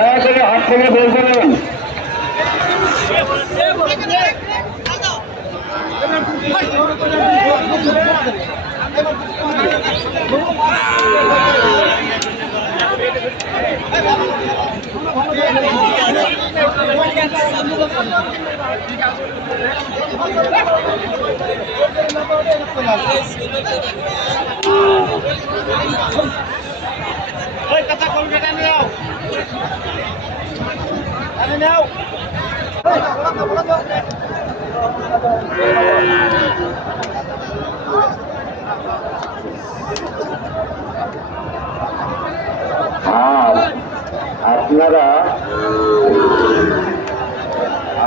দয়া করে হাত থেকে বের করুন।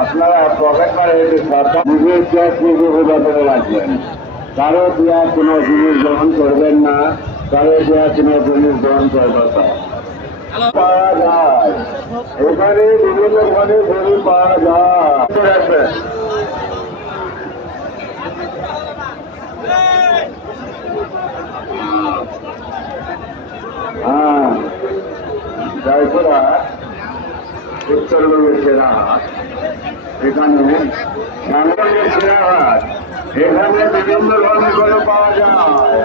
আপনারা প্রবেশবারে সরকার নিজের ইতিহাস নিজে বোঝাতে লাগবেন। কারো দেওয়া কোনো জিনিস গ্রহণ করবেন না, কারো দেওয়া কোনো জিনিস গ্রহণ করবেন না। পাওয়া যায় এখানে বিভিন্ন ধরনের গরু পাওয়া যায়। হ্যাঁ, জয়পুরা উত্তরবঙ্গের সেনাহাট, এখানে সাংগঠনিক সেনাহাট, এখানে বিভিন্ন ধরনের গরু পাওয়া যায়।